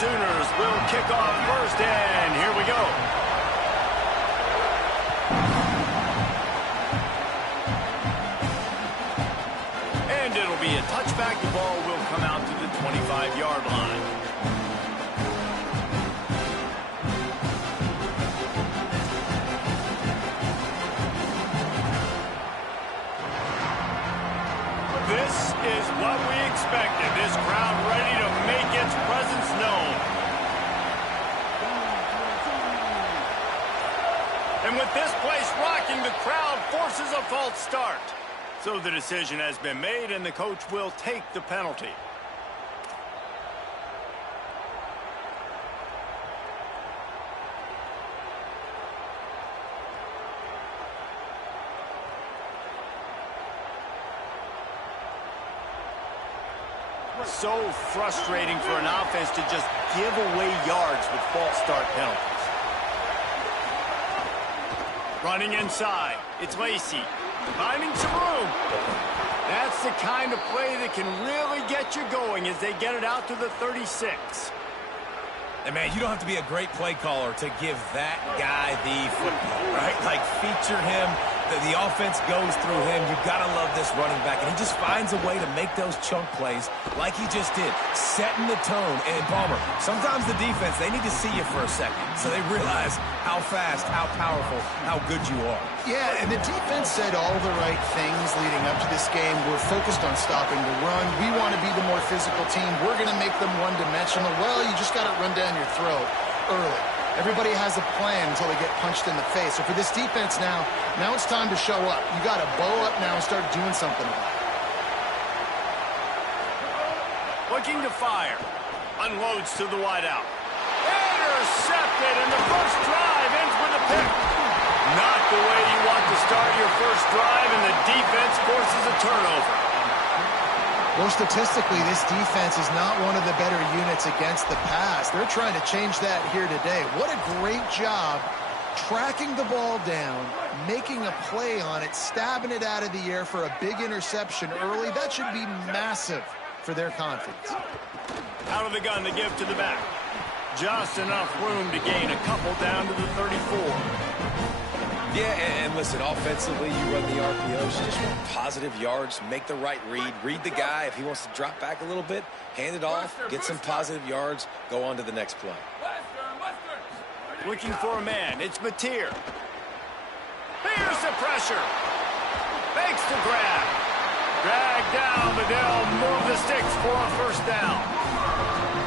Sooners will kick off first, and here we go. And it'll be a touchback. The ball will come out to the 25-yard line. This is what we expected. This crowd ready to make its presence known. And with this place rocking, the crowd forces a false start. So the decision has been made, and the coach will take the penalty. So frustrating for an offense to just give away yards with false start penalties. Running inside, it's Lacey. Finding some room. That's the kind of play that can really get you going as they get it out to the 36. And, man, you don't have to be a great play caller to give that guy the football, right? Like, feature him. The offense goes through him. You've got to love this running back. And he just finds a way to make those chunk plays like he just did, setting the tone. And, Palmer, sometimes the defense, they need to see you for a second so they realize how fast, how powerful, how good you are. Yeah, and the defense said all the right things leading up to this game. We're focused on stopping the run. We want to be the more physical team. We're going to make them one-dimensional. Well, you just got to run down your throat early. Everybody has a plan until they get punched in the face. So for this defense now it's time to show up. You got to bow up now and start doing something about it. Looking to fire. Unloads to the wideout. Intercepted, and the first drive ends with a pick. Not the way you want to start your first drive, and the defense forces a turnover. Well, statistically, this defense is not one of the better units against the pass. They're trying to change that here today. What a great job tracking the ball down, making a play on it, stabbing it out of the air for a big interception early. That should be massive for their confidence. Out of the gun, the give to the back. Just enough room to gain a couple down to the 34. Yeah, and listen, offensively, you run the RPOs, you just want positive yards, make the right read the guy. If he wants to drop back a little bit, hand it off, get some positive yards, go on to the next play. Looking for a man, it's Mateer. Here's the pressure. Fakes the grab. Drag down, but they'll move the sticks for a first down.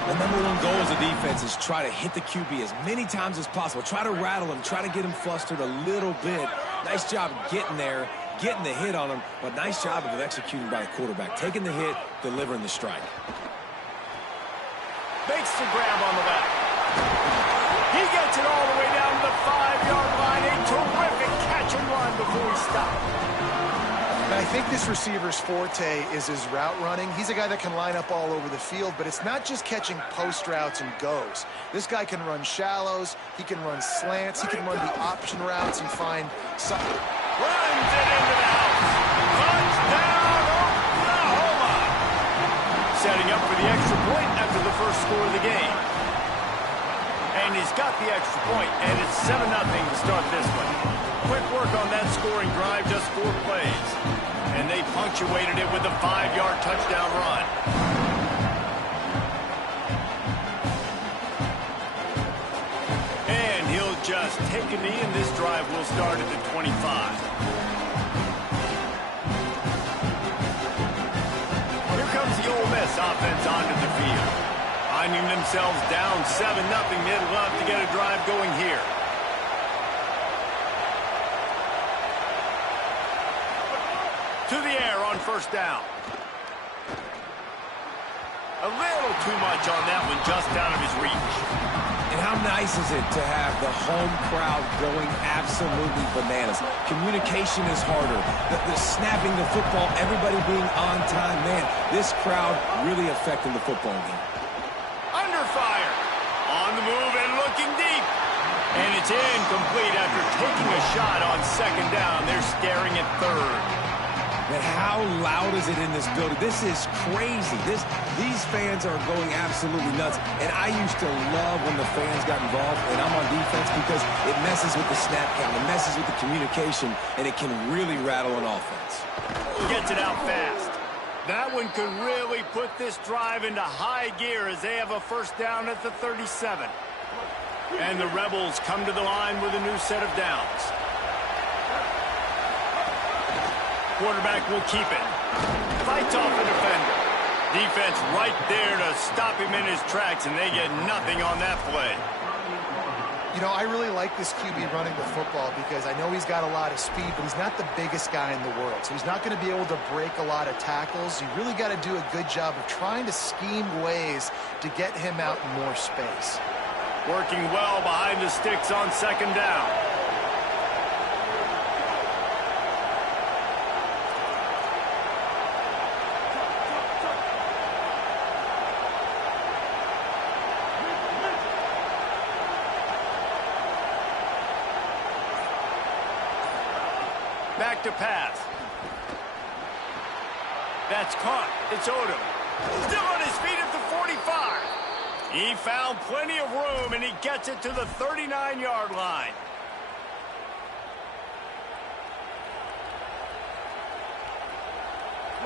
The number one goal as a defense is try to hit the QB as many times as possible. Try to rattle him, try to get him flustered a little bit. Nice job getting there, getting the hit on him, but nice job of executing by the quarterback. Taking the hit, delivering the strike. Makes the grab on the back. He gets it all the way down to the 5-yard line. A terrific catch and run before he stopped. I think this receiver's forte is his route running. He's a guy that can line up all over the field, but it's not just catching post routes and goes. This guy can run shallows, he can run slants, he can run the option routes and find something. Runs it into the house. Touchdown, Oklahoma. Setting up for the extra point after the first score of the game. And he's got the extra point, and it's 7-0 to start this one. Quick work on that scoring drive, just 4 plays. And they punctuated it with a 5-yard touchdown run. And he'll just take a knee, and this drive will start at the 25. Here comes the Ole Miss offense onto the field. Finding themselves down 7-0, they'd love to get a drive going here. To the air on first down. A little too much on that one, just out of his reach. And how nice is it to have the home crowd going absolutely bananas? Communication is harder. The snapping the football, everybody being on time. Man, this crowd really affecting the football game. Under fire. On the move and looking deep. And it's incomplete after taking a shot on second down. They're staring at third. Man, how loud is it in this building? This is crazy. These fans are going absolutely nuts. And I used to love when the fans got involved, and I'm on defense because it messes with the snap count, it messes with the communication, and it can really rattle an offense. Gets it out fast. That one could really put this drive into high gear as they have a first down at the 37. And the Rebels come to the line with a new set of downs. Quarterback will keep it. Fights off the defender. Defense right there to stop him in his tracks, and they get nothing on that play. You know, I really like this QB running the football because I know he's got a lot of speed, but he's not the biggest guy in the world. So he's not going to be able to break a lot of tackles. You really got to do a good job of trying to scheme ways to get him out in more space. Working well behind the sticks on second down. Back to pass. That's caught. It's Odom. Still on his feet at the 45. He found plenty of room, and he gets it to the 39-yard line.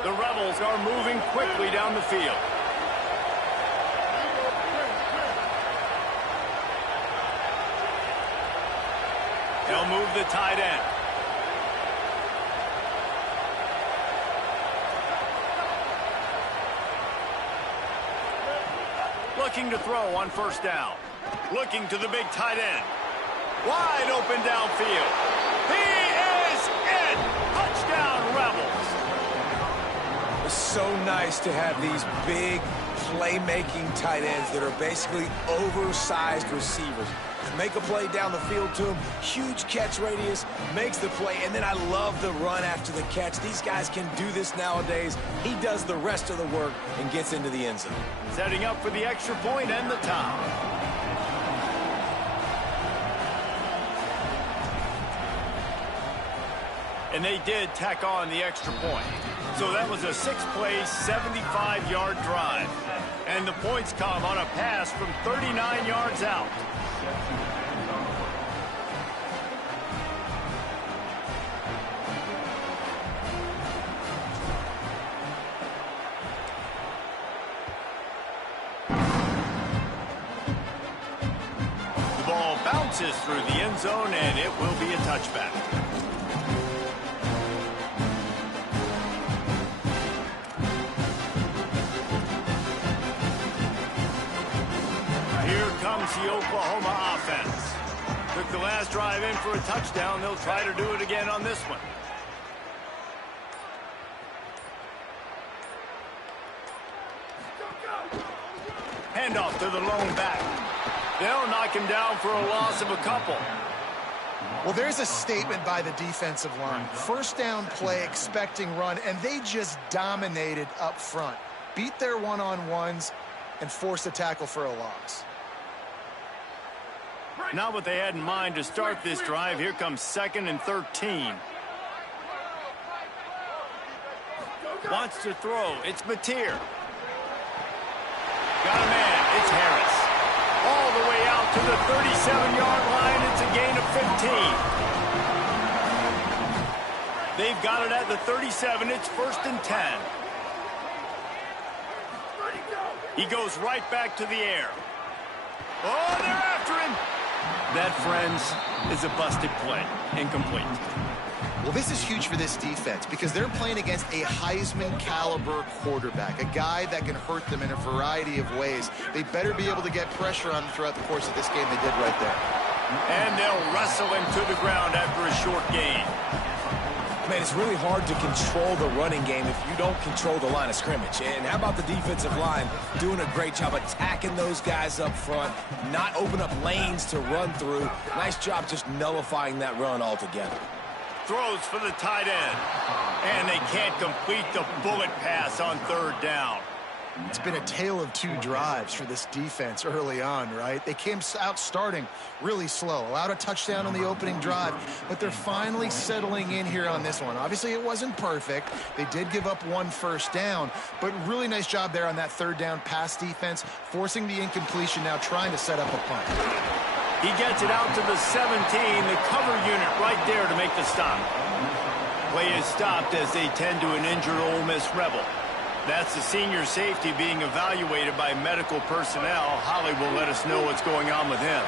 The Rebels are moving quickly down the field. They'll move the tight end. Looking to throw on first down. Looking to the big tight end. Wide open downfield. He is in! Touchdown, Rebels! It's so nice to have these big playmaking tight ends that are basically oversized receivers. Make a play down the field to him, huge catch radius, makes the play, and then I love the run after the catch. These guys can do this nowadays. He does the rest of the work and gets into the end zone. Setting up for the extra point and the tie. And they did tack on the extra point. So that was a 6-play, 75-yard drive. And the points come on a pass from 39 yards out. The ball bounces through the end zone, and it will be a touchback. Here comes the Oklahoma offense. Took the last drive in for a touchdown. They'll try to do it again on this one. Handoff to the lone back. They'll knock him down for a loss of a couple. Well, there's a statement by the defensive line. First down play, expecting run, and they just dominated up front. Beat their one-on-ones and forced a tackle for a loss. Not what they had in mind to start this drive. Here comes 2nd and 13. Wants to throw. It's Mateer. Got a man. It's Harris. All the way out to the 37-yard line. It's a gain of 15. They've got it at the 37. It's 1st and 10. He goes right back to the air. Oh, they're after him. That, friends, is a busted play. Incomplete. Well, this is huge for this defense because they're playing against a Heisman-caliber quarterback, a guy that can hurt them in a variety of ways. They better be able to get pressure on him throughout the course of this game. They did right there. And they'll wrestle him to the ground after a short gain. Man, it's really hard to control the running game if you don't control the line of scrimmage. And how about the defensive line doing a great job attacking those guys up front, not open up lanes to run through. Nice job just nullifying that run altogether. Throws for the tight end. And they can't complete the bullet pass on 3rd down. It's been a tale of two drives for this defense early on, right? They came out starting really slow, allowed a touchdown on the opening drive, but they're finally settling in here on this one. Obviously, it wasn't perfect. They did give up 1 first down, but really nice job there on that third down pass defense, forcing the incompletion, now trying to set up a punt. He gets it out to the 17, the cover unit right there to make the stop. Play is stopped as they tend to an injured Ole Miss Rebel. That's the senior safety being evaluated by medical personnel. Holly will let us know what's going on with him.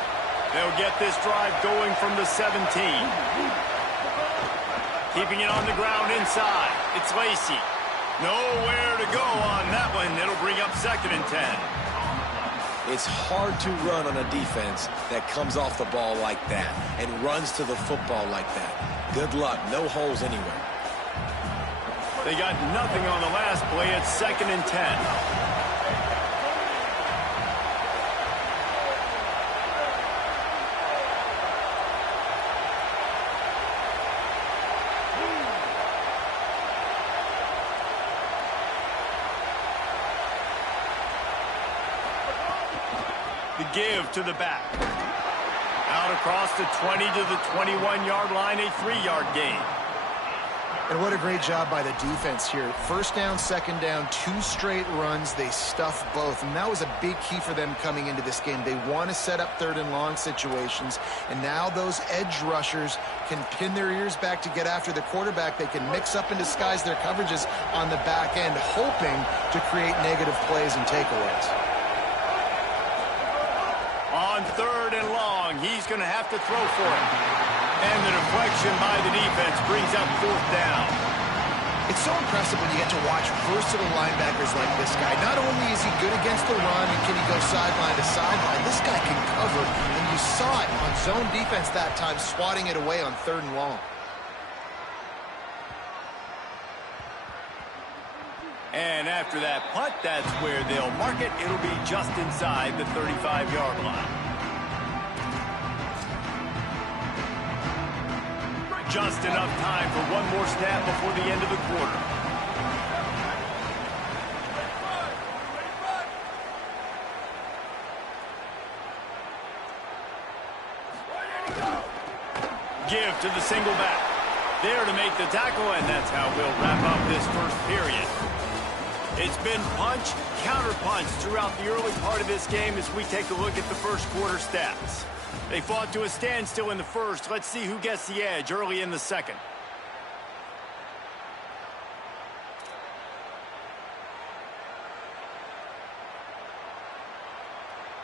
They'll get this drive going from the 17. Keeping it on the ground inside. It's Lacey. Nowhere to go on that one. It'll bring up 2nd and 10. It's hard to run on a defense that comes off the ball like that and runs to the football like that. Good luck. No holes anywhere. They got nothing on the last play. It's 2nd and 10. The give to the back. Out across the 20 to the 21-yard line, a 3-yard gain. And what a great job by the defense here. First down, second down, 2 straight runs. They stuffed both, and that was a big key for them coming into this game. They want to set up 3rd and long situations, and now those edge rushers can pin their ears back to get after the quarterback. They can mix up and disguise their coverages on the back end, hoping to create negative plays and takeaways. On 3rd and long, he's going to have to throw for it. And the deflection by the defense brings up 4th down. It's so impressive when you get to watch versatile linebackers like this guy. Not only is he good against the run and can he go sideline to sideline, this guy can cover, and you saw it on zone defense that time, swatting it away on 3rd and long. And after that punt, that's where they'll mark it. It'll be just inside the 35-yard line. Just enough time for one more snap before the end of the quarter. Give to the single back. There to make the tackle, and that's how we'll wrap up this first period. It's been punch, counter-punch throughout the early part of this game as we take a look at the first quarter stats. They fought to a standstill in the first. Let's see who gets the edge early in the second.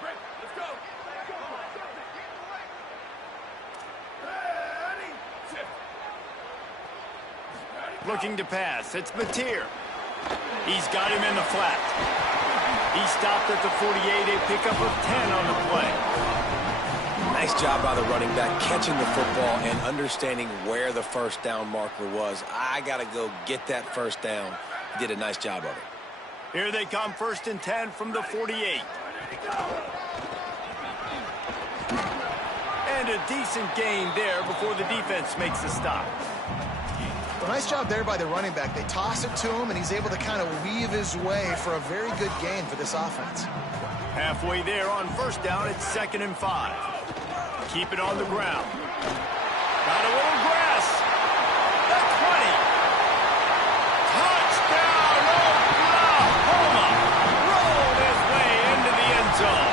Let's go. Looking to pass. It's Mateer. He's got him in the flat. He stopped at the 48, a pickup of 10 on the play. Nice job by the running back catching the football and understanding where the first down marker was. I got to go get that first down. He did a nice job of it. Here they come, 1st and 10 from the 48. And a decent gain there before the defense makes the stop. Well, nice job there by the running back. They toss it to him, and he's able to kind of weave his way for a very good gain for this offense. Halfway there on 1st down, it's 2nd and 5. Keep it on the ground. Got a little grass. The 20. Touchdown, Oklahoma. Rolled his way into the end zone.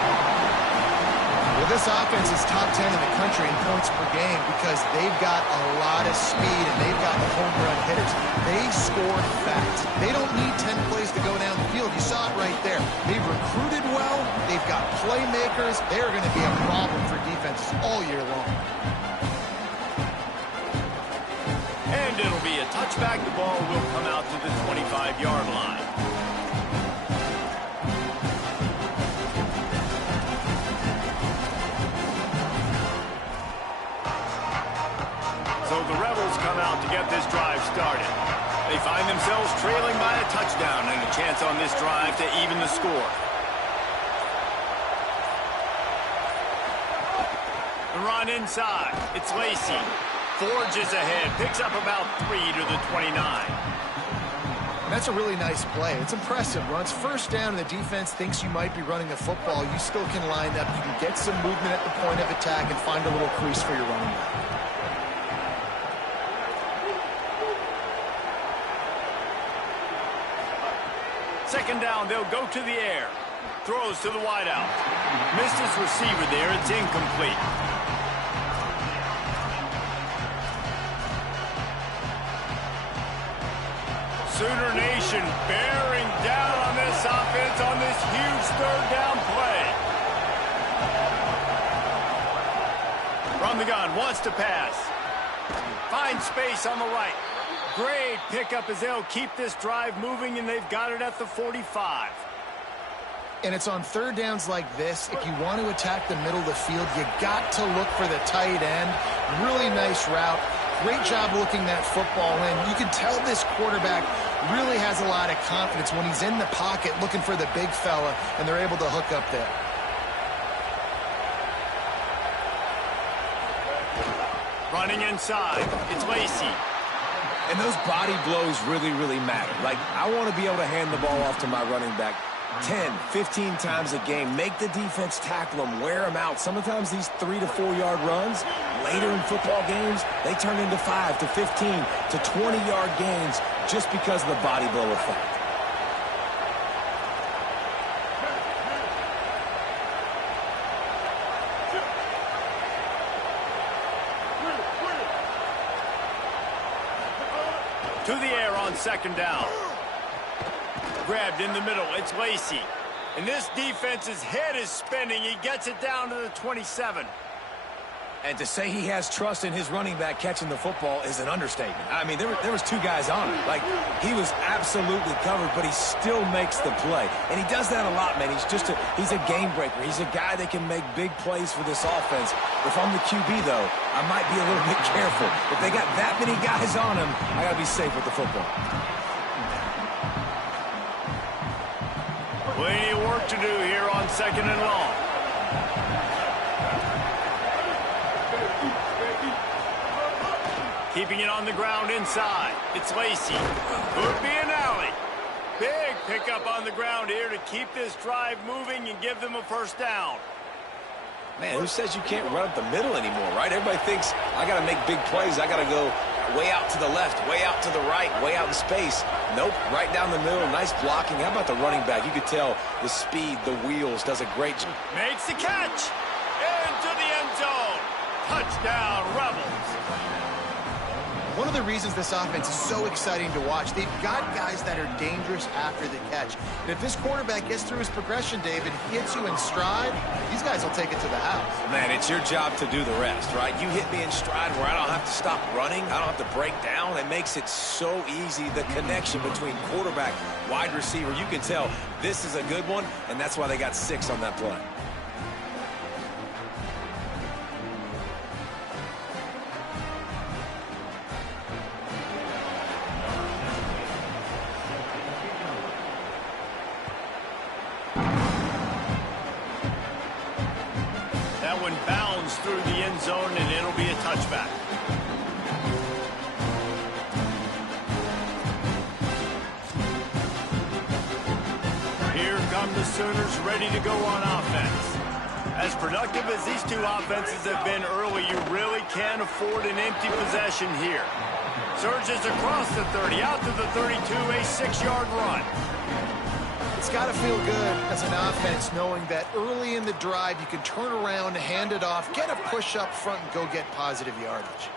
Well, this offense is top 10 in the country in points per game because they've got a lot of speed and they've got home run hitters. They score fast. They don't need 10 plays to go down the field. You saw it right there. They've recruited well. They've got playmakers. They're going to be a problem for defenses all year long. And it'll be a touchback. The ball will come out to the 25-yard line. So the Rebels come out to get this drive started. They find themselves trailing by a touchdown and a chance on this drive to even the score. The run inside. It's Lacey. Forges ahead. Picks up about 3 to the 29. That's a really nice play. It's impressive. Runs first down and the defense thinks you might be running the football. You still can line up. You can get some movement at the point of attack and find a little crease for your running back. Second down, they'll go to the air. Throws to the wideout. Missed his receiver there. It's incomplete. Sooner Nation bearing down on this offense on this huge third down play. From the gun, wants to pass. Finds space on the right. Great pickup as they'll keep this drive moving, and they've got it at the 45. And it's on third downs like this. If you want to attack the middle of the field, you got to look for the tight end. Really nice route. Great job looking that football in. You can tell this quarterback really has a lot of confidence when he's in the pocket looking for the big fella, and they're able to hook up there. Running inside, it's Lacy. And those body blows really, really matter. Like, I want to be able to hand the ball off to my running back 10, 15 times a game. Make the defense tackle them, wear them out. Sometimes these 3 to 4 yard runs, later in football games, they turn into 5 to 15 to 20 yard gains just because of the body blow effect. To the air on second down. Grabbed in the middle. It's Lacy. And this defense's head is spinning. He gets it down to the 27. And to say he has trust in his running back catching the football is an understatement. I mean, there was 2 guys on him. Like, he was absolutely covered, but he still makes the play. And he does that a lot, man. He's a game breaker. He's a guy that can make big plays for this offense. If I'm the QB, though, I might be a little bit careful. If they got that many guys on him, I got to be safe with the football. Plenty of work to do here on second and long. Keeping it on the ground inside. It's Lacy. Could be an alley. Big pickup on the ground here to keep this drive moving and give them a first down. Man, who says you can't run up the middle anymore, right? Everybody thinks, I got to make big plays. I got to go way out to the left, way out to the right, way out in space. Nope, right down the middle. Nice blocking. How about the running back? You could tell the speed, the wheels, does a great job. Makes the catch. Into the end zone. Touchdown, Rebels. One of the reasons this offense is so exciting to watch, they've got guys that are dangerous after the catch. And if this quarterback gets through his progression, David, hits you in stride, these guys will take it to the house. Man, it's your job to do the rest, right? You hit me in stride where I don't have to stop running. I don't have to break down. It makes it so easy, the connection between quarterback, wide receiver. You can tell this is a good one, and that's why they got 6 on that play. That one bounds through the end zone, and it'll be a touchback. Here come the Sooners ready to go on offense. As productive as these 2 offenses have been early, you really can't afford an empty possession here. Surges across the 30, out to the 32, a 6-yard run. It's got to feel good as an offense knowing that early in the drive you can turn around, hand it off, get a push up front, and go get positive yardage.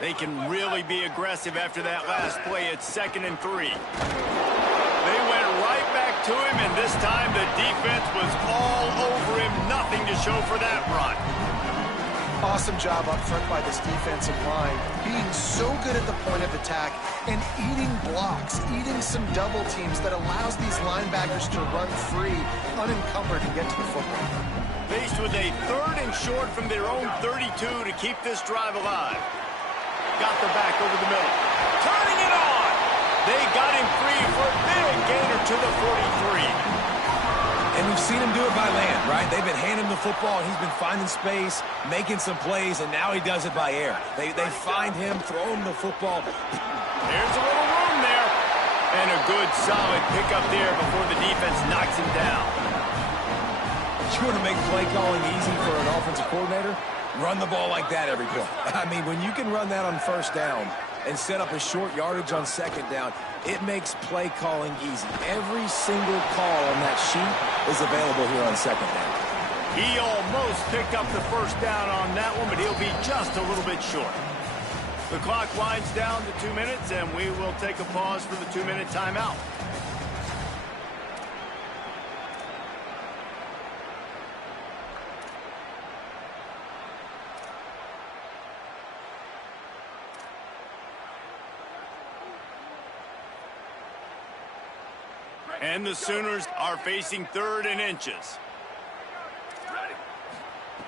They can really be aggressive after that last play. It's 2nd and 3. They went right back to him, and this time the defense was all over him. Nothing to show for that run. Awesome job up front by this defensive line, being so good at the point of attack and eating blocks, eating some double teams that allows these linebackers to run free, unencumbered, and get to the football. Faced with a 3rd and short from their own 32 to keep this drive alive. Got the back over the middle. Turning it on! They got him free for a big gainer to the 43. And we've seen him do it by land, right? They've been handing him the football, and he's been finding space, making some plays, and now he does it by air. They find him, throw him the football. There's a little room there. And a good, solid pickup there before the defense knocks him down. You want to make play calling easy for an offensive coordinator? Run the ball like that every play. I mean, when you can run that on first down and set up a short yardage on second down, it makes play calling easy. Every single call on that sheet is available here on second down. He almost picked up the first down on that one, but he'll be just a little bit short. The clock winds down to 2 minutes, and we will take a pause for the 2-minute timeout. And the Sooners are facing 3rd and inches.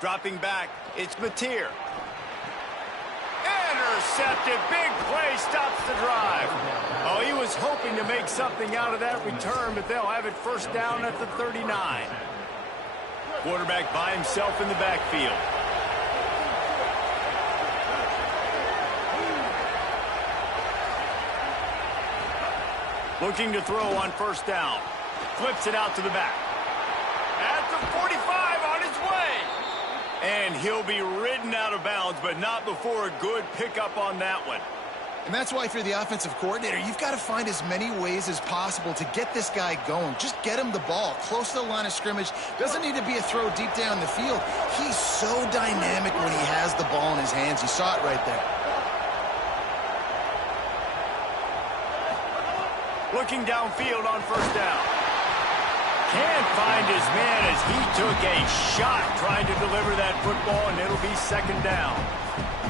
Dropping back, it's Mateer. Intercepted, big play, stops the drive. Oh, he was hoping to make something out of that return, but they'll have it first down at the 39. Quarterback by himself in the backfield. Looking to throw on first down. Flips it out to the back. At the 45, on his way. And he'll be ridden out of bounds, but not before a good pickup on that one. And that's why, if you're the offensive coordinator, you've got to find as many ways as possible to get this guy going. Just get him the ball close to the line of scrimmage. Doesn't need to be a throw deep down the field. He's so dynamic when he has the ball in his hands. You saw it right there. Looking downfield on first down. Can't find his man as he took a shot trying to deliver that football, and it'll be second down.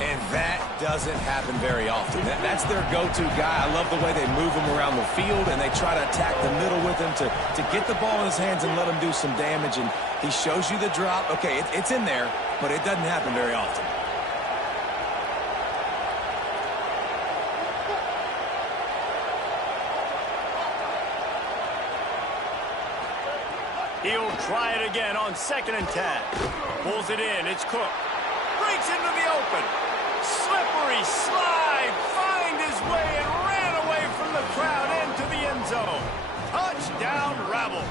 And that doesn't happen very often. That's their go-to guy. I love the way they move him around the field, and they try to attack the middle with him to get the ball in his hands and let him do some damage. And he shows you the drop. Okay, it's in there, but it doesn't happen very often. He'll try it again on 2nd and 10. Pulls it in. It's Cook. Breaks into the open. Slippery slide. Find his way and ran away from the crowd into the end zone. Touchdown, Rebels.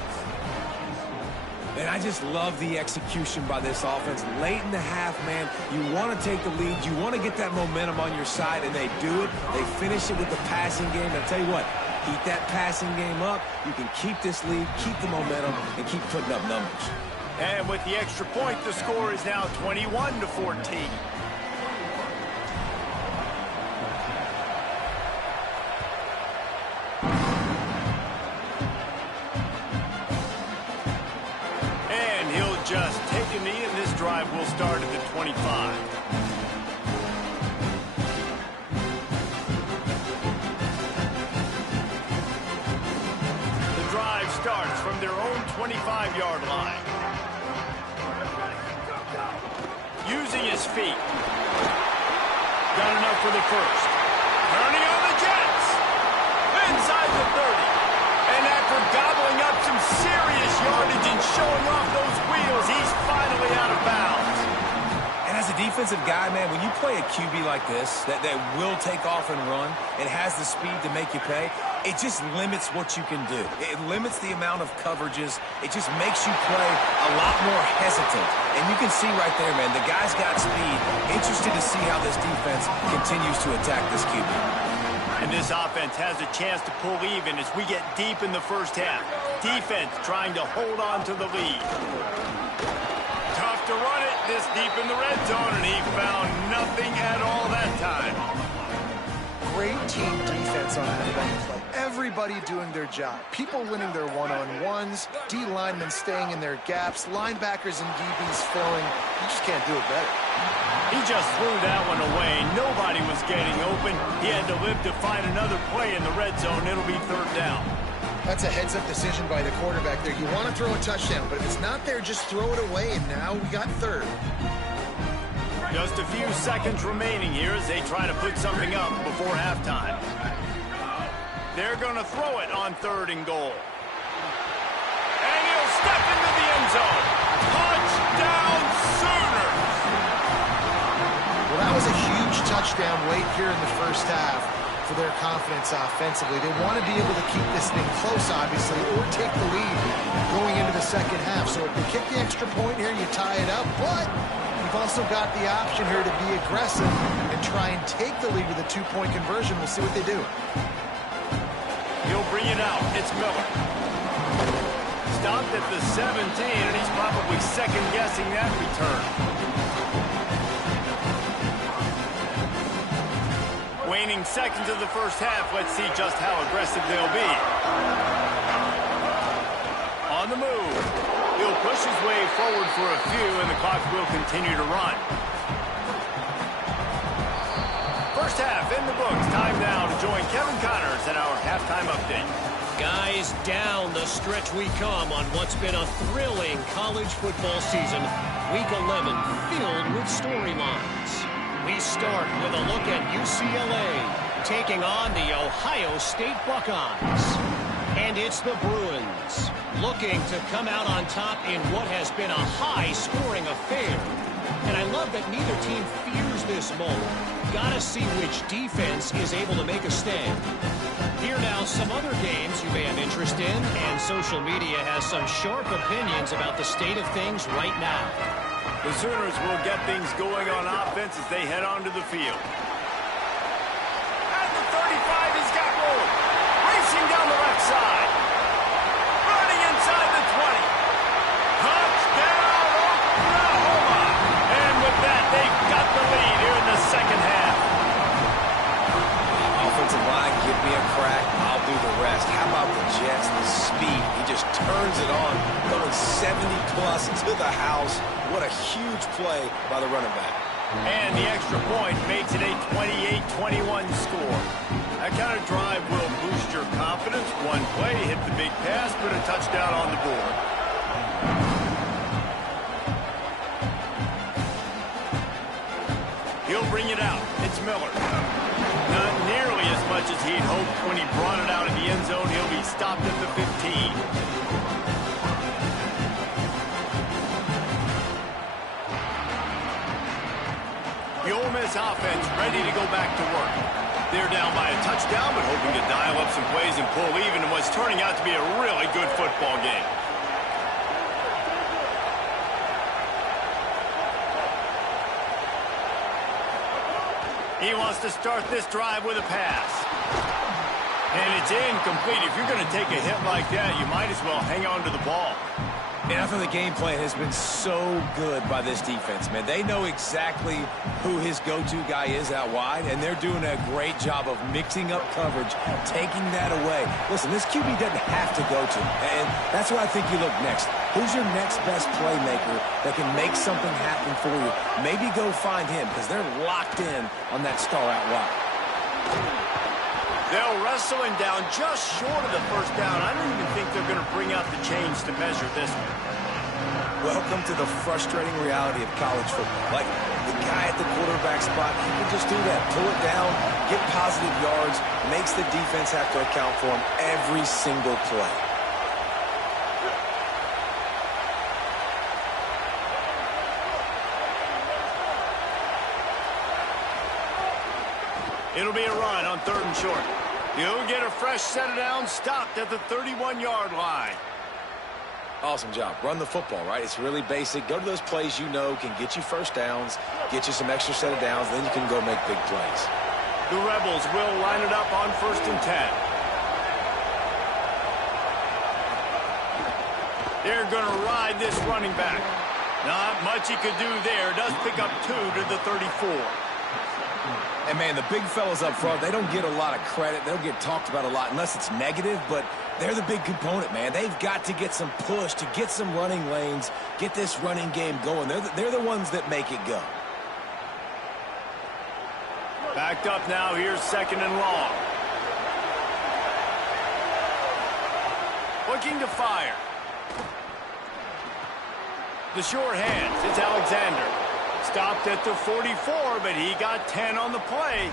And I just love the execution by this offense. Late in the half, man, you want to take the lead. You want to get that momentum on your side, and they do it. They finish it with the passing game. And I'll tell you what, keep that passing game up. You can keep this lead, keep the momentum, and keep putting up numbers. And with the extra point, the score is now 21-14. And he'll just take a knee, and this drive will start at the 25. The drive starts from their own 25-yard line. Using his feet. Got enough for the first. Turning on the Jets. Inside the 30. And after gobbling up some serious yardage and showing off those wheels, he's finally out of bounds. And as a defensive guy, man, when you play a QB like this that will take off and run and has the speed to make you pay, it just limits what you can do. It limits the amount of coverages. It just makes you play a lot more hesitant. And you can see right there, man, the guy's got speed. Interested to see how this defense continues to attack this QB. And this offense has a chance to pull even as we get deep in the first half. Defense trying to hold on to the lead. Tough to run it this deep in the red zone, and he found nothing at all that time. Great team defense on that run play. Everybody doing their job. People winning their one-on-ones, D linemen staying in their gaps, linebackers and DBs filling. You just can't do it better. He just threw that one away. Nobody was getting open. He had to live to find another play in the red zone. It'll be third down. That's a heads-up decision by the quarterback there. You want to throw a touchdown, but if it's not there, just throw it away, and now we got third. Just a few seconds remaining here as they try to put something up before halftime. They're going to throw it on 3rd and goal. And he'll step into the end zone. Touchdown, Sooners! Well, that was a huge touchdown late here in the first half. for their confidence offensively. They want to be able to keep this thing close, obviously, or take the lead going into the second half. So if they kick the extra point here, you tie it up. But you've also got the option here to be aggressive and try and take the lead with a two-point conversion. We'll see what they do. He'll bring it out. It's Miller. Stopped at the 17, and he's probably second-guessing that return. Waning seconds of the first half. Let's see just how aggressive they'll be. On the move. He'll push his way forward for a few, and the clock will continue to run. First half in the books. Time now to join Kevin Connors in our halftime update. Guys, down the stretch we come on what's been a thrilling college football season. Week 11 filled with storylines. We start with a look at UCLA taking on the Ohio State Buckeyes. And it's the Bruins looking to come out on top in what has been a high-scoring affair. And I love that neither team fears this moment. Gotta see which defense is able to make a stand. Here now, some other games you may have interest in, and social media has some sharp opinions about the state of things right now. The Sooners will get things going on offense as they head onto the field. At the 35, he's got room. Racing down the left side. Running inside the 20. Touchdown, Oklahoma! And with that, they've got the lead here in the second half. Offensive line, give me a crack, I'll do the rest. How about the Jets, the speed? He just turns it on, going 70-plus to the house. What a huge play by the running back. And the extra point makes it a 28-21 score. That kind of drive will boost your confidence. One play, hit the big pass, put a touchdown on the board. He'll bring it out. It's Miller. Not nearly as much as he'd hoped when he brought it out in the end zone. He'll be stopped at the 15. The Ole Miss offense ready to go back to work. They're down by a touchdown, but hoping to dial up some plays and pull even in what's turning out to be a really good football game. He wants to start this drive with a pass. And it's incomplete. If you're going to take a hit like that, you might as well hang on to the ball. And I think the game plan has been so good by this defense, man. They know exactly who his go-to guy is out wide, and they're doing a great job of mixing up coverage, taking that away. Listen, this QB doesn't have to go to him, and that's what I think you look next. Who's your next best playmaker that can make something happen for you? Maybe go find him, because they're locked in on that star out wide. They'll wrestle him down just short of the first down. I don't even think they're going to bring out the chains to measure this one. Welcome to the frustrating reality of college football. Like, the guy at the quarterback spot, he can just do that. Pull it down, get positive yards, makes the defense have to account for him every single play. It'll be a run on 3rd and short. He'll get a fresh set of downs, stopped at the 31-yard line. Awesome job. Run the football, right? It's really basic. Go to those plays you know can get you first downs, get you some extra set of downs, then you can go make big plays. The Rebels will line it up on 1st and 10. They're going to ride this running back. Not much he could do there. Does pick up 2 to the 34. And, man, the big fellas up front, they don't get a lot of credit. They'll get talked about a lot unless it's negative, but they're the big component, man. They've got to get some push, to get some running lanes, get this running game going. They're the ones that make it go. Backed up now. Here's 2nd and long. Looking to fire. The short hands. It's Alexander. Stopped at the 44, but he got 10 on the play.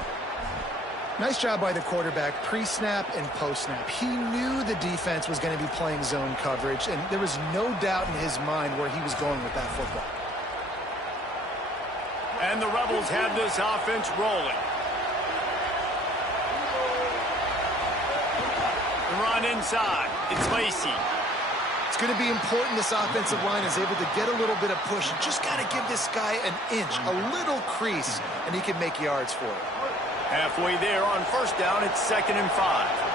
Nice job by the quarterback, pre-snap and post-snap. He knew the defense was going to be playing zone coverage, and there was no doubt in his mind where he was going with that football. And the Rebels have this offense rolling. The run inside. It's Lacey. It's going to be important this offensive line is able to get a little bit of push. You just got to give this guy an inch, a little crease, and he can make yards for it. Halfway there on first down, it's 2nd and 5.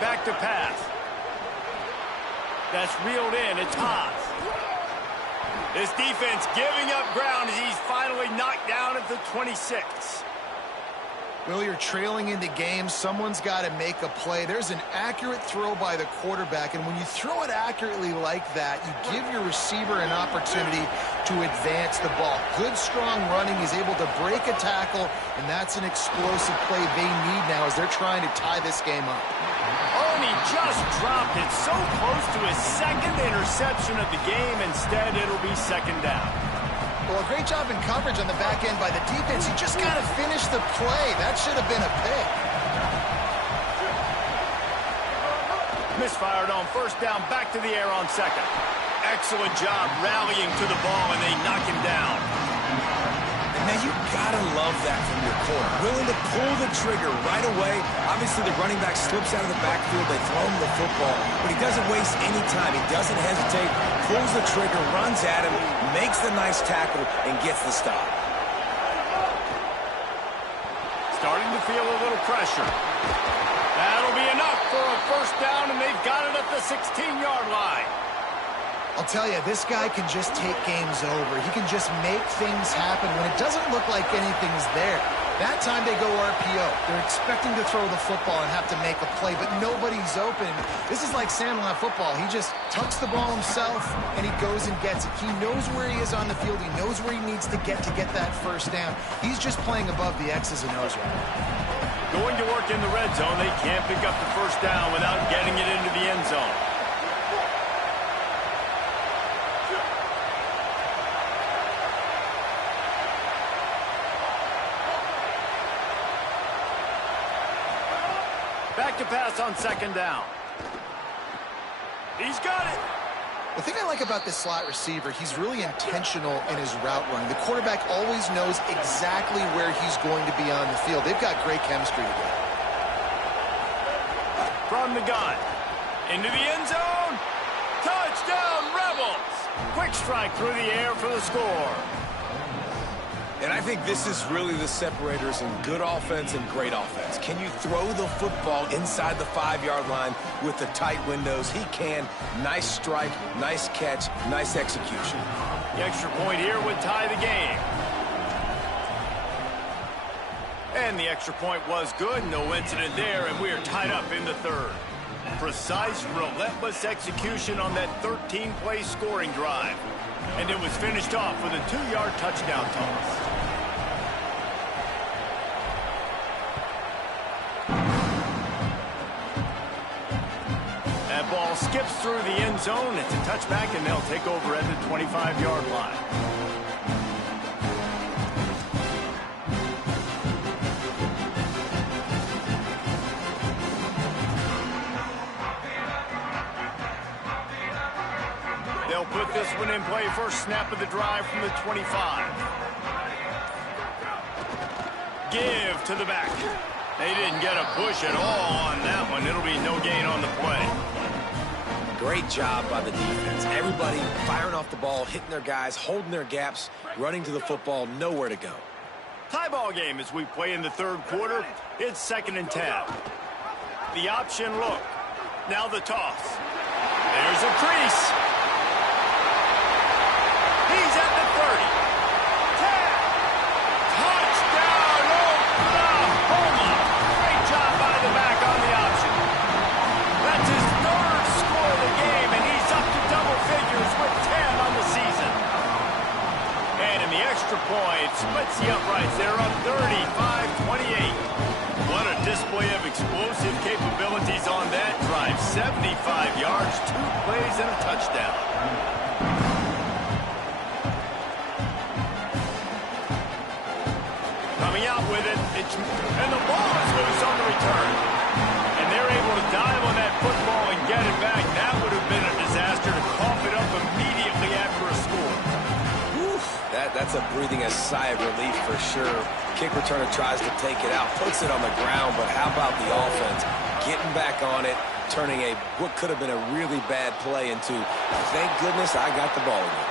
Back to pass. That's reeled in. It's Haas. This defense giving up ground as he's finally knocked down at the 26. Well, you're trailing into games. Someone's got to make a play. There's an accurate throw by the quarterback, and when you throw it accurately like that, you give your receiver an opportunity to advance the ball. Good, strong running. He's able to break a tackle, and that's an explosive play they need now as they're trying to tie this game up. Oh, and he just dropped it so close to his 2nd interception of the game. Instead, it'll be 2nd down. Well, a great job in coverage on the back end by the defense. You just got to finish the play. That should have been a pick. Misfired on first down, back to the air on 2nd. Excellent job rallying to the ball, and they knock him down. Now, you gotta love that from your corner. Willing to pull the trigger right away. Obviously, the running back slips out of the backfield. They throw him the football, but he doesn't waste any time. He doesn't hesitate, pulls the trigger, runs at him, makes the nice tackle, and gets the stop. Starting to feel a little pressure. That'll be enough for a first down, and they've got it at the 16-yard line. I'll tell you, this guy can just take games over. He can just make things happen when it doesn't look like anything's there. That time they go RPO. They're expecting to throw the football and have to make a play, but nobody's open. This is like Sandlot football. He just tucks the ball himself, and he goes and gets it. He knows where he is on the field. He knows where he needs to get that first down. He's just playing above the X's and O's right now. Going to work in the red zone. They can't pick up the first down without getting it into the end zone. Back to pass on 2nd down. He's got it. The thing I like about this slot receiver, he's really intentional in his route running. The quarterback always knows exactly where he's going to be on the field. They've got great chemistry together. From the gun. Into the end zone. Touchdown, Rebels. Quick strike through the air for the score. And I think this is really the separators in good offense and great offense. Can you throw the football inside the 5-yard line with the tight windows? He can. Nice strike, nice catch, nice execution. The extra point here would tie the game. And the extra point was good. No incident there, and we are tied up in the 3rd. Precise, relentless execution on that 13-play scoring drive. And it was finished off with a 2-yard touchdown toss. That ball skips through the end zone. It's a touchback, and they'll take over at the 25-yard line. They'll put this one in play. First snap of the drive from the 25. Give to the back. They didn't get a push at all on that one. It'll be no gain on the play. Great job by the defense. Everybody firing off the ball, hitting their guys, holding their gaps, running to the football, nowhere to go. Tie ball game as we play in the 3rd quarter. It's 2nd and 10. The option look. Now the toss. There's a crease. He's at the 30. 10. Touchdown, Oklahoma. Great job by the back on the option. That's his 3rd score of the game, and he's up to double figures with 10 on the season. And in the extra point, splits the uprights. They're up 35-28. What a display of explosive capabilities on that drive. 75 yards, 2 plays, and a touchdown. with it. And the ball is loose on the return. And they're able to dive on that football and get it back. That would have been a disaster to cough it up immediately after a score. Oof, that's a breathing a sigh of relief for sure. Kick returner tries to take it out, puts it on the ground, but how about the offense getting back on it, turning what could have been a really bad play into, thank goodness I got the ball again.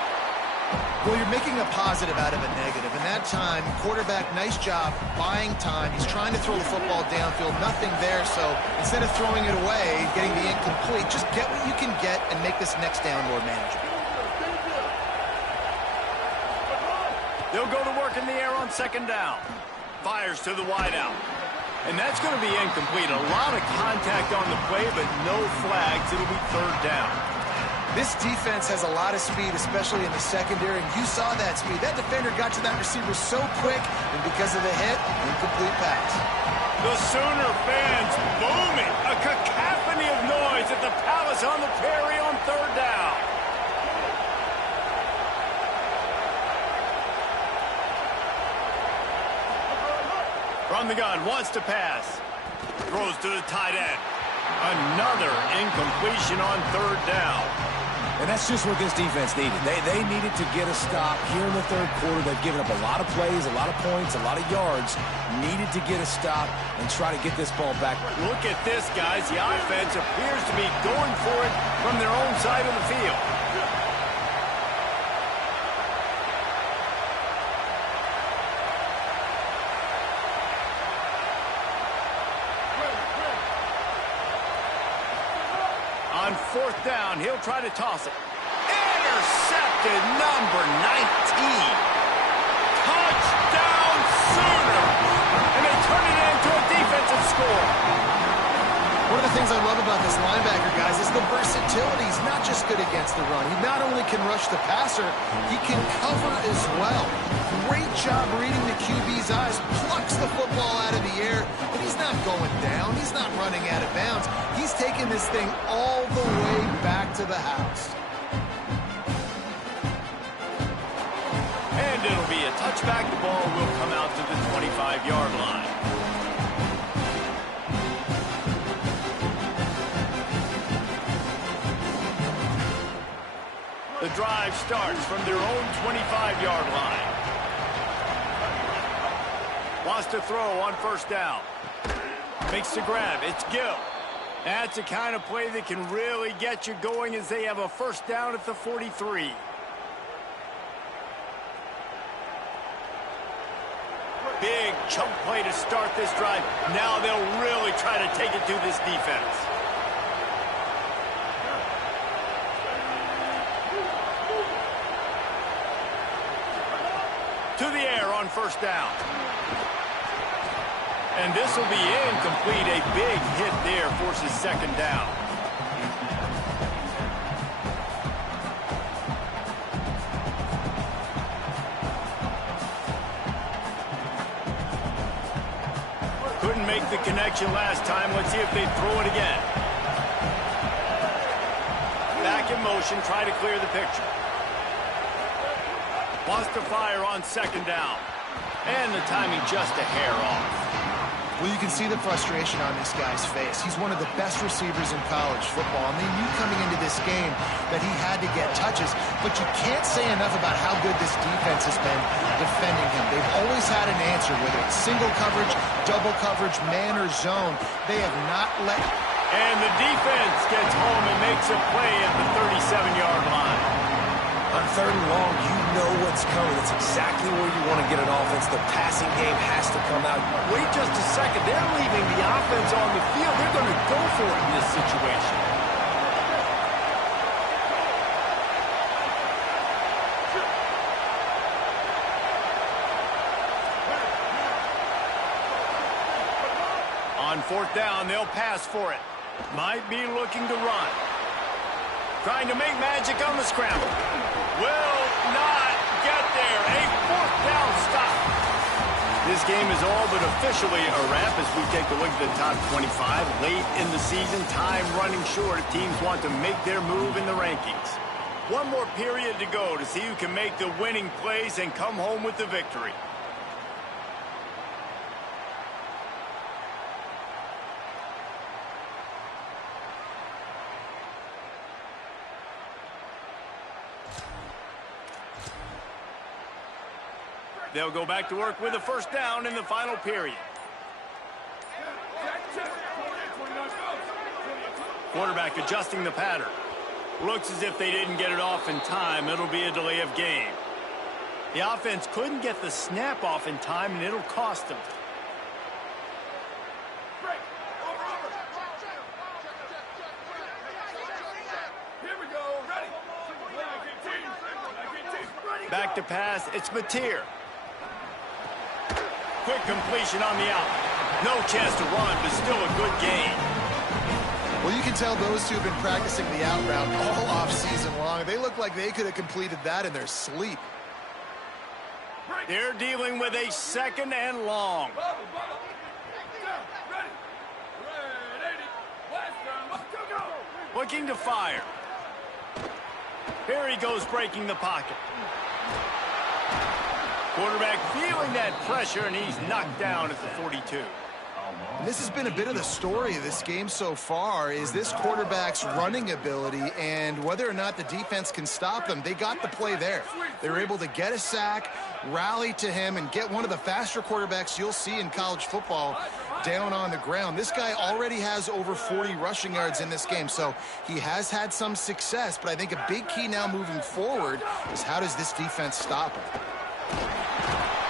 Well, you're making a positive out of a negative. In that time, quarterback, nice job buying time. He's trying to throw the football downfield, nothing there. So instead of throwing it away, getting the incomplete, just get what you can get and make this next down more manageable. They'll go to work in the air on second down. Fires to the wideout. And that's going to be incomplete. A lot of contact on the play, but no flags. It'll be third down. This defense has a lot of speed, especially in the secondary, and you saw that speed. That defender got to that receiver so quick, and because of the hit, incomplete pass. The Sooner fans booming. A cacophony of noise at the Palace on the Prairie on third down. From the gun, wants to pass. Throws to the tight end. Another incompletion on third down. And that's just what this defense needed. They needed to get a stop here in the third quarter. They've given up a lot of plays, a lot of points, a lot of yards. Needed to get a stop and try to get this ball back. Look at this, guys. The offense appears to be going for it from their own side of the field. On fourth down, he'll try to toss it. Intercepted, number 19. Touchdown, Sooners. And they turn it into a defensive score. One of the things I love about this linebacker, guys, is the versatility. He's not just good against the run. He not only can rush the passer, he can cover as well. Great job reading the QB's eyes, plucks the football out of the air, but he's not going down. He's not running out of bounds. He's taking this thing all the way back to the house. And it'll be a touchback. The ball will come out to the 25-yard line. The drive starts from their own 25-yard line. Wants to throw on first down. Makes the grab. It's Gill. That's the kind of play that can really get you going as they have a first down at the 43. Big chunk play to start this drive. Now they'll really try to take it to this defense. To the air on first down. And this will be incomplete. A big hit there forces second down. Couldn't make the connection last time. Let's see if they throw it again. Back in motion, try to clear the picture. Wants to fire on second down. And the timing just a hair off. Well, you can see the frustration on this guy's face. He's one of the best receivers in college football, and they knew coming into this game that he had to get touches, but you can't say enough about how good this defense has been defending him. They've always had an answer, whether it's single coverage, double coverage, man or zone. They have not let... And the defense gets home and makes a play at the 37-yard line. On third and long, you know what's coming. It's exactly where you want to get an offense. The passing game has to come out. Wait just a second. They're leaving the offense on the field. They're going to go for it in this situation. On fourth down, they'll pass for it. Might be looking to run. Trying to make magic on the scramble. Will not get there. A fourth down stop. This game is all but officially a wrap as we take a look at the top 25. Late in the season, time running short if teams want to make their move in the rankings. One more period to go to see who can make the winning plays and come home with the victory. They'll go back to work with a first down in the final period. Quarterback adjusting the pattern. Looks as if they didn't get it off in time. It'll be a delay of game. The offense couldn't get the snap off in time, and it'll cost them. Back to pass, it's Mateer. Quick completion on the out. No chance to run, but still a good gain. Well, you can tell those two have been practicing the out route all off season long. They look like they could have completed that in their sleep. They're dealing with a second and long. Looking to fire. Here he goes, breaking the pocket. Quarterback feeling that pressure, and he's knocked down at the 42. And this has been a bit of the story of this game so far, is this quarterback's running ability, and whether or not the defense can stop them. They got the play there. They were able to get a sack, rally to him, and get one of the faster quarterbacks you'll see in college football down on the ground. This guy already has over 40 rushing yards in this game, so he has had some success, but I think a big key now moving forward is how does this defense stop him?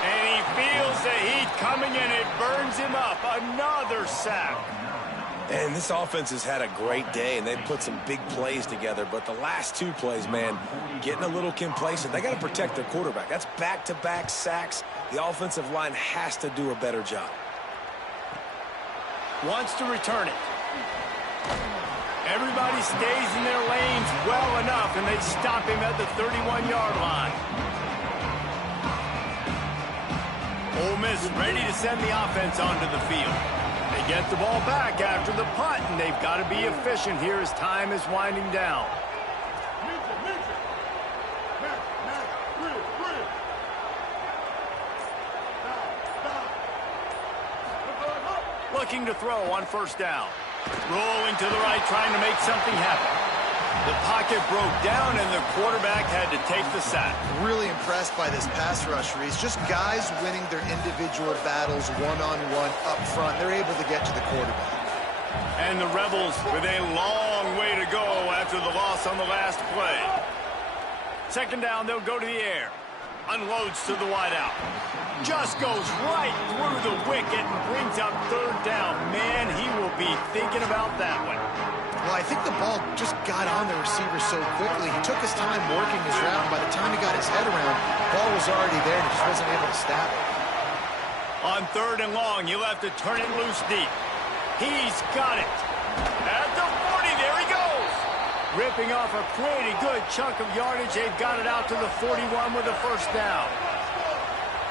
And he feels the heat coming, and it burns him up. Another sack. And this offense has had a great day, and they've put some big plays together. But the last two plays, man, getting a little complacent. They got to protect their quarterback. That's back-to-back sacks. The offensive line has to do a better job. Wants to return it. Everybody stays in their lanes well enough, and they stop him at the 31-yard line. Ole Miss ready to send the offense onto the field. They get the ball back after the punt, and they've got to be efficient here as time is winding down. Looking to throw on first down. Rolling to the right, trying to make something happen. The pocket broke down, and the quarterback had to take the sack. Really impressed by this pass rush, Reese. Just guys winning their individual battles one-on-one up front. They're able to get to the quarterback. And the Rebels with a long way to go after the loss on the last play. Second down, they'll go to the air. Unloads to the wideout. Just goes right through the wicket and brings up third down. Man, he will be thinking about that one. Well, I think the ball just got on the receiver so quickly. He took his time working his route, and by the time he got his head around, the ball was already there, and he just wasn't able to stop it. On third and long, you'll have to turn it loose deep. He's got it. At the 40, there he goes. Ripping off a pretty good chunk of yardage. They've got it out to the 41 with a first down.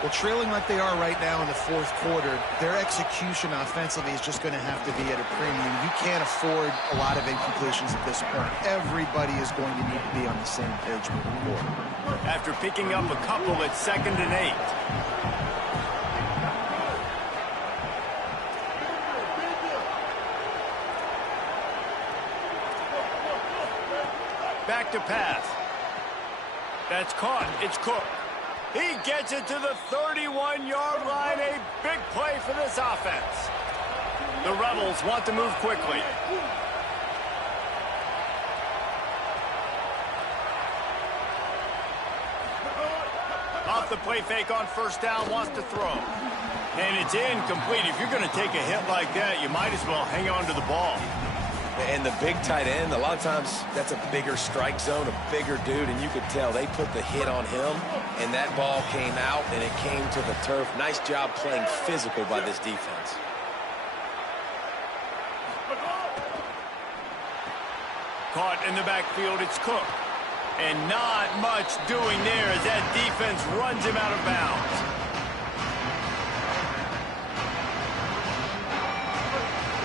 Well, trailing like they are right now in the fourth quarter, their execution offensively is just going to have to be at a premium. You can't afford a lot of incompletions at this point. Everybody is going to need to be on the same page moving forward. After picking up a couple at 2nd and 8. Back to pass. That's caught. It's Cook. He gets it to the 31-yard line. A big play for this offense. The Rebels want to move quickly. Off the play fake on first down, wants to throw. And it's incomplete. If you're going to take a hit like that, you might as well hang on to the ball. And the big tight end, a lot of times that's a bigger strike zone, a bigger dude, and you could tell they put the hit on him, and that ball came out, and it came to the turf. Nice job playing physical by this defense. Caught in the backfield, it's Cook. And not much doing there as that defense runs him out of bounds.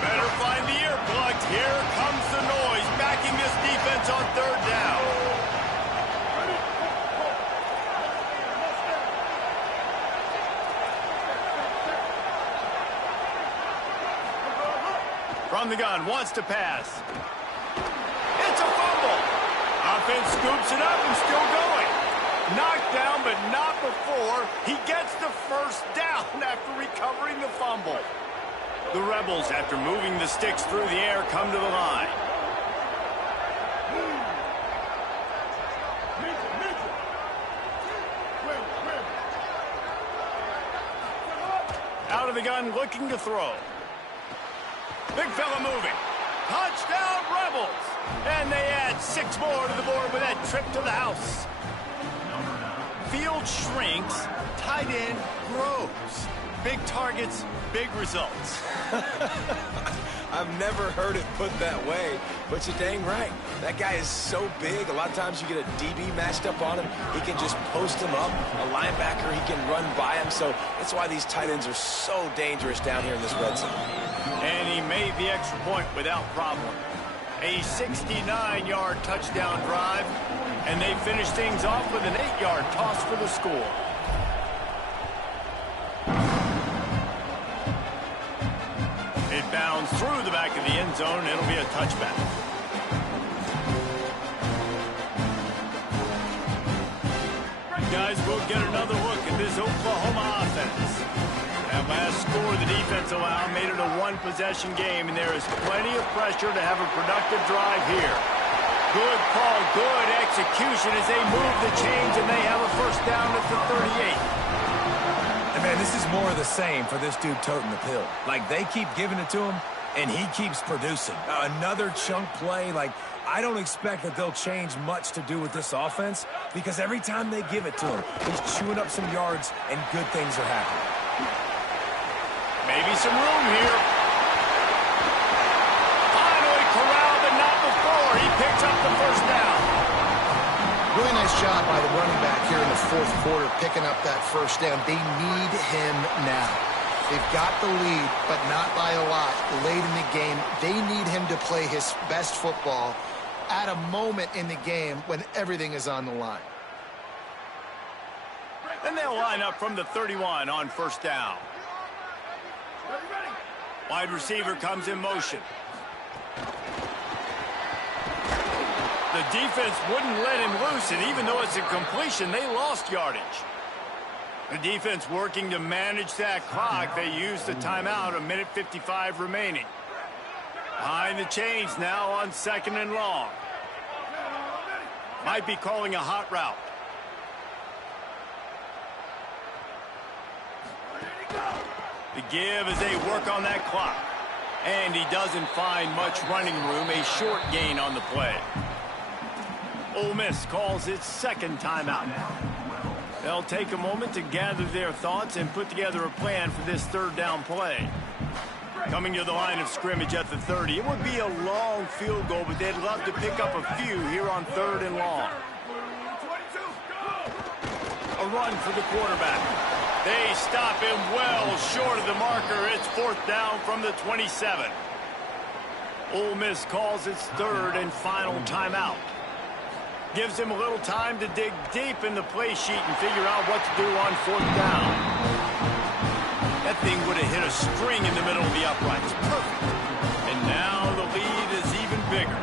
Better find the earplugs. Here comes the noise, backing this defense on third down. From the gun, wants to pass. It's a fumble. Offense scoops it up and still going. Knocked down, but not before he gets the first down after recovering the fumble. The Rebels, after moving the sticks through the air, come to the line. Out of the gun, looking to throw. Big fella moving. Touchdown, Rebels! And they add 6 more to the board with that trip to the house. Field shrinks, tight end grows. Big targets, big results. I've never heard it put that way, but you're dang right. That guy is so big, a lot of times you get a DB matched up on him. He can just post him up. A linebacker, he can run by him. So that's why these tight ends are so dangerous down here in this red zone. And he made the extra point without problem. A 69-yard touchdown drive, and they finish things off with an 8-yard toss for the score. It bounds through the back of the end zone, and it'll be a touchback. Guys, we'll get another look at this Oklahoma offense. That last score the defense allowed made it a one-possession game, and there is plenty of pressure to have a productive drive here. Good call, good execution as they move the chains, and they have a first down at the 38. And man, this is more of the same for this dude toting the pill. Like, they keep giving it to him, and he keeps producing. Another chunk play. Like, I don't expect that they'll change much to do with this offense, because every time they give it to him, he's chewing up some yards, and good things are happening. Maybe some room here. Finally corralled, but not before. He picks up the first down. Really nice job by the running back here in the fourth quarter, picking up that first down. They need him now. They've got the lead, but not by a lot. Late in the game, they need him to play his best football at a moment in the game when everything is on the line. And they'll line up from the 31 on first down. Wide receiver comes in motion. The defense wouldn't let him loose, and even though it's a completion, they lost yardage. The defense working to manage that clock. They used the timeout, 1:55 remaining. Behind the chains now on 2nd and long. Might be calling a hot route. The give as they work on that clock. And he doesn't find much running room, a short gain on the play. Ole Miss calls its 2nd timeout. They'll take a moment to gather their thoughts and put together a plan for this 3rd down play. Coming to the line of scrimmage at the 30. It would be a long field goal, but they'd love to pick up a few here on 3rd and long. A run for the quarterback. They stop him well short of the marker. It's 4th down from the 27. Ole Miss calls its 3rd and final timeout. Gives him a little time to dig deep in the play sheet and figure out what to do on 4th down. That thing would have hit a string in the middle of the uprights. Perfect. And now the lead is even bigger.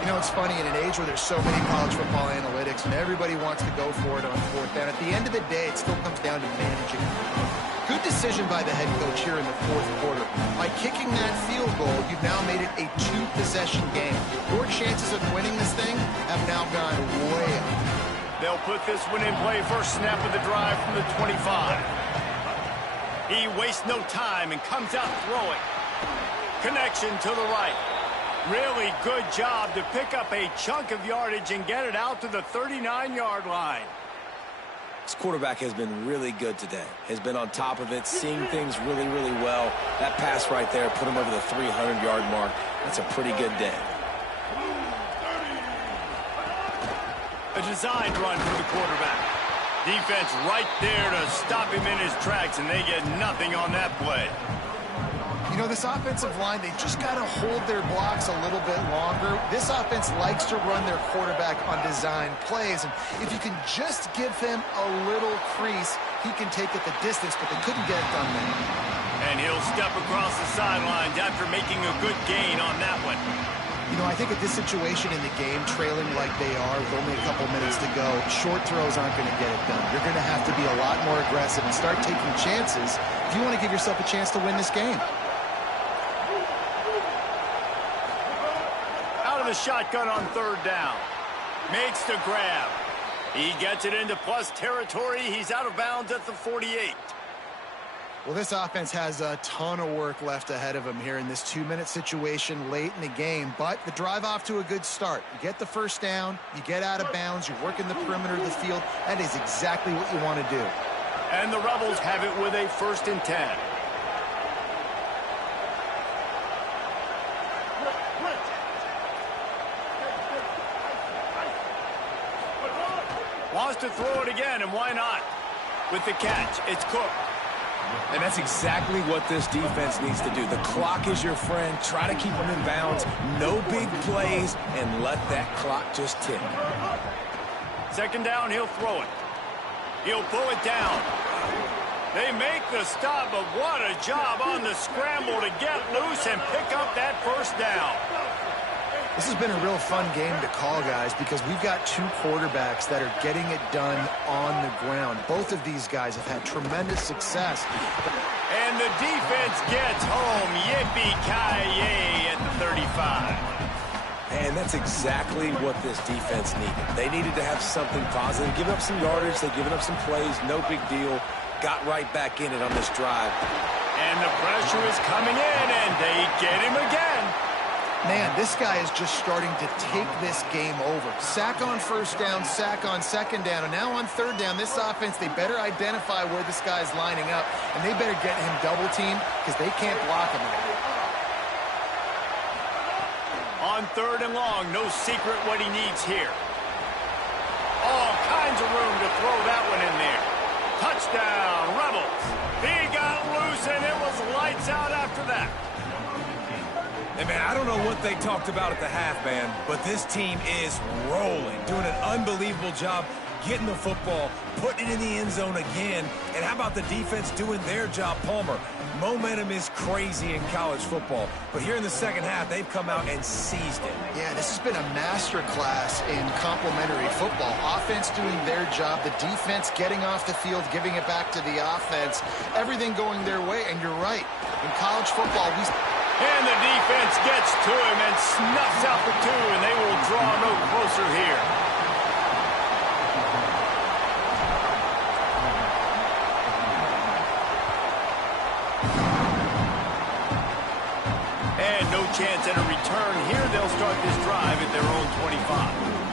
You know, it's funny, in an age where there's so many college football analytics and everybody wants to go for it on 4th down, at the end of the day, it still comes down to managing. Good decision by the head coach here in the 4th quarter. By kicking that field goal, you've now made it a 2-possession game. Your chances of winning this thing have now gone way up. They'll put this one in play first snap of the drive from the 25. He wastes no time and comes out throwing. Connection to the right. Really good job to pick up a chunk of yardage and get it out to the 39-yard line. This quarterback has been really good today. Has been on top of it, seeing things really, really well. That pass right there put him over the 300-yard mark. That's a pretty good day. A designed run for the quarterback. Defense right there to stop him in his tracks, and they get nothing on that play. You know, this offensive line, they just got to hold their blocks a little bit longer. This offense likes to run their quarterback on design plays, and if you can just give him a little crease, he can take it the distance, but they couldn't get it done there. And he'll step across the sidelines after making a good gain on that one. You know, I think at this situation in the game, trailing like they are with only a couple minutes to go, short throws aren't going to get it done. You're going to have to be a lot more aggressive and start taking chances if you want to give yourself a chance to win this game. Out of the shotgun on third down. Makes the grab. He gets it into plus territory. He's out of bounds at the 48. Well, this offense has a ton of work left ahead of them here in this 2-minute situation late in the game, but the drive off to a good start. You get the first down, you get out of bounds, you're working the perimeter of the field. That is exactly what you want to do. And the Rebels have it with a 1st and 10. Wants to throw it again, and why not? With the catch, it's Cook. And that's exactly what this defense needs to do. The clock is your friend. Try to keep them in bounds. No big plays, and let that clock just tick. 2nd down, he'll throw it. He'll pull it down. They make the stop, but what a job on the scramble to get loose and pick up that 1st down. This has been a real fun game to call, guys, because we've got 2 quarterbacks that are getting it done on the ground. Both of these guys have had tremendous success. And the defense gets home. Yippee-ki-yay at the 35. And that's exactly what this defense needed. They needed to have something positive. Giving up some yardage, they've given up some plays, no big deal. Got right back in it on this drive. And the pressure is coming in, and they get him again. Man, this guy is just starting to take this game over. Sack on 1st down, sack on 2nd down, and now on 3rd down, this offense, they better identify where this guy's lining up, and they better get him double-teamed because they can't block him. On 3rd and long, no secret what he needs here. All kinds of room to throw that one in there. Touchdown, Rebels. He got loose, and it was lights out after that. Hey, man, I don't know what they talked about at the half, man, but this team is rolling, doing an unbelievable job getting the football, putting it in the end zone again. And how about the defense doing their job, Palmer? Momentum is crazy in college football, but here in the 2nd half, they've come out and seized it. Yeah, this has been a master class in complementary football. Offense doing their job, the defense getting off the field, giving it back to the offense, everything going their way. And you're right, in college football, and the defense gets to him and snuffs out the 2, and they will draw no closer here. And no chance at a return here. They'll start this drive at their own 25.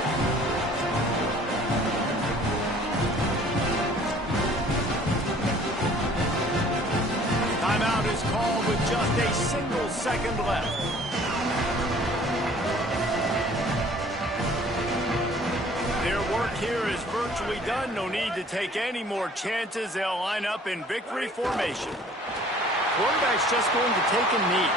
Timeout is called with just a single second left. Their work here is virtually done. No need to take any more chances. They'll line up in victory formation. Quarterback's just going to take a knee.